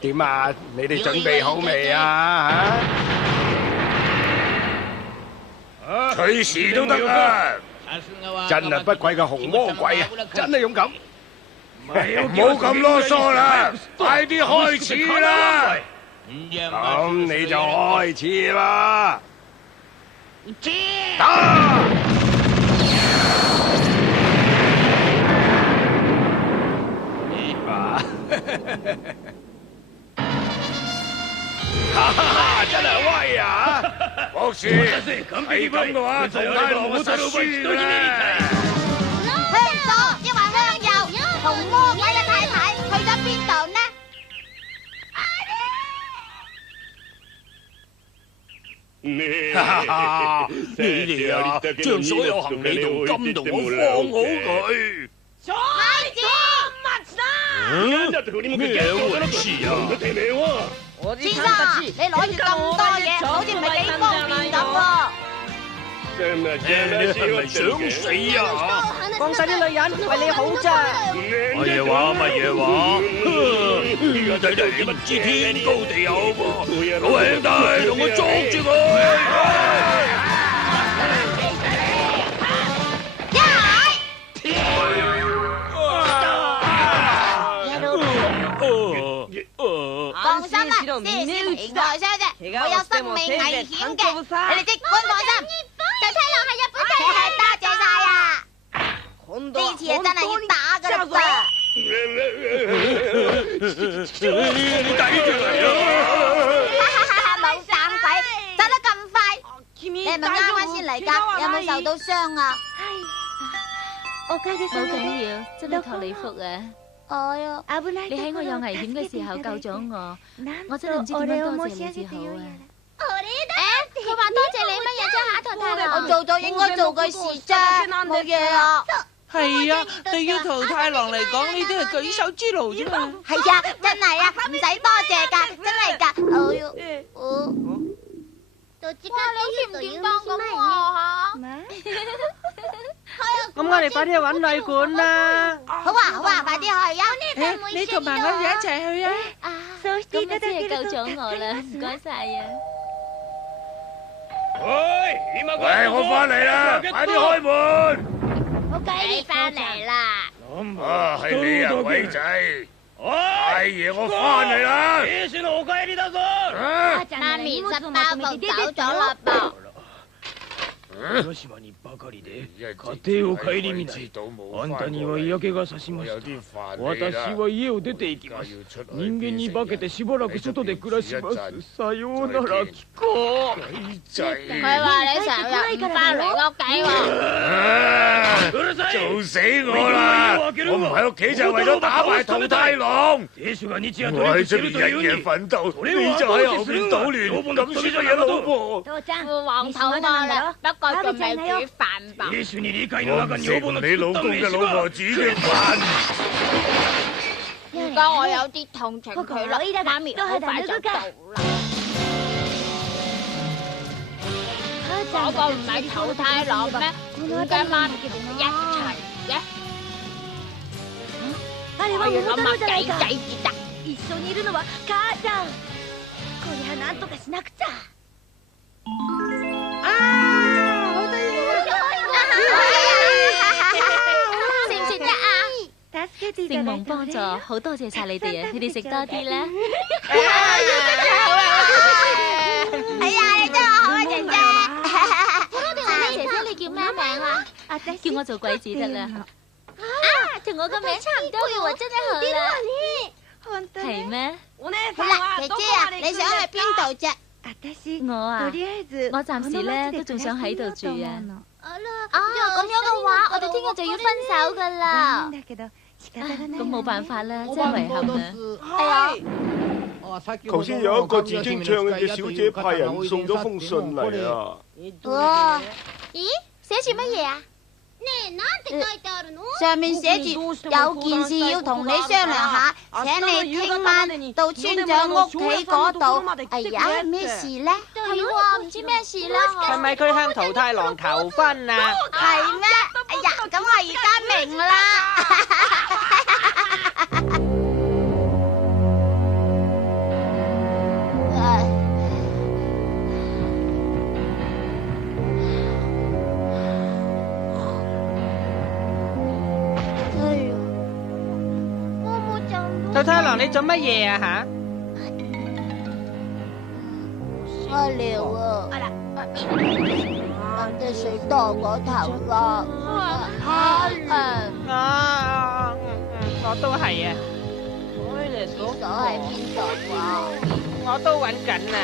點啊？你哋準備好未啊？隨時都得啊！真係不愧嘅紅魔鬼啊！真係勇敢。唔好咁囉嗦啦，快啲開始啦！咁你就開始啦。打！哈哈，真係威啊！博士，係咁嘅話，淘汰羅冇實輸啦。向左抑或向右？紅魔鬼嘅太太去咗邊度呢？哈哈，你哋啊，將所有行李同金同我放好佢。孩子，咩回事啊？先生，你攞住咁多嘢，好似唔係幾方便咁喎。你係咪想死啊？放晒啲女人，為你好咋？乜嘢話？呢個仔真係唔知天高地厚噃！老兄弟，同我捉住佢！放心啦，呢啲係外傷啫，會有生命危險嘅。你哋即管放心，就聽落係日本仔，多謝晒啊！呢次係真係要打噶啦噃！你抵住嚟啊！冇膽鬼，走得咁快，你係咪啱啱先嚟㗎？有冇受到傷啊？冇緊要，真係托你福啊！你喺我有危險嘅時候救咗我，我真係唔知點樣多謝你至好啊！佢話多謝你乜嘢啫？下頭太郎，我做咗應該做嘅事啫，冇嘢啊。係啊，對於桃太郎嚟講，呢啲係舉手之勞啫嘛。係啊，真係啊，唔使多謝㗎，真係㗎。哇，你知唔點幫咁我嚇？咁我哋快啲去揾旅館啦！好啊，快啲去啊！你同埋我哋一齊去啊！咁你真係救咗我啦，唔該晒啊！喂，我翻嚟啦，快啲開門！你翻嚟啦！啊，係你啊，鬼仔！大爺，我翻嚟啦！媽咪執包袱走咗啦噃。浦島にばかりで家庭を顧みない。あんたには嫌気がさしました。私は家を出て行きます。人間に化けてしばらく外で暮らします。さようなら、キコ。佢話你成日唔翻嚟屋企喎。做死我啦！我唔喺屋企就係為咗打敗桃太郎。我喺出面日夜奮鬥，你就喺後面搗亂，咁輸咗嘢老婆。黃頭媽啦，不過仲未煮飯吧？我唔食你老公嘅老婆煮嘅飯。而家我有啲同情佢啦，媽咪好快就到啦。嗰個唔係桃太郎咩？點解媽咪同佢一齊嘅？我要諗下計至得。一緒にいるのは母ちゃん。こりゃなんとかしなくちゃ。食唔食得啊？聖夢幫助，好多謝晒你哋啊！你哋食多啲啦。哎呀，你真係好啊，姐姐。姐姐，你叫咩名啊？叫我做鬼子得啦。同我個名差唔多嘅喎，真係好啦。係咩？好啦，姐姐啊，你想去邊度啫？我啊，我暫時咧都仲想喺度住啊。咁樣嘅話，我哋聽日就要分手噶啦。咁冇辦法啦，真係遺憾啊。係啊。頭先有一個字清唱嘅小姐派人送咗封信嚟啊！哇！咦？寫住乜嘢啊？上面寫住有件事要同你商量下，請你聽晚到村長屋企嗰度。哎呀，咩事呢？係喎，唔知咩事啦。係咪佢向桃太郎求婚啊？係咩？哎呀，咁我而家明啦。桃太郎，你做乜嘢啊吓？阿廖啊，飲啲水多過頭啦。我都係啊。廁所喺邊度啊？我都揾緊啊。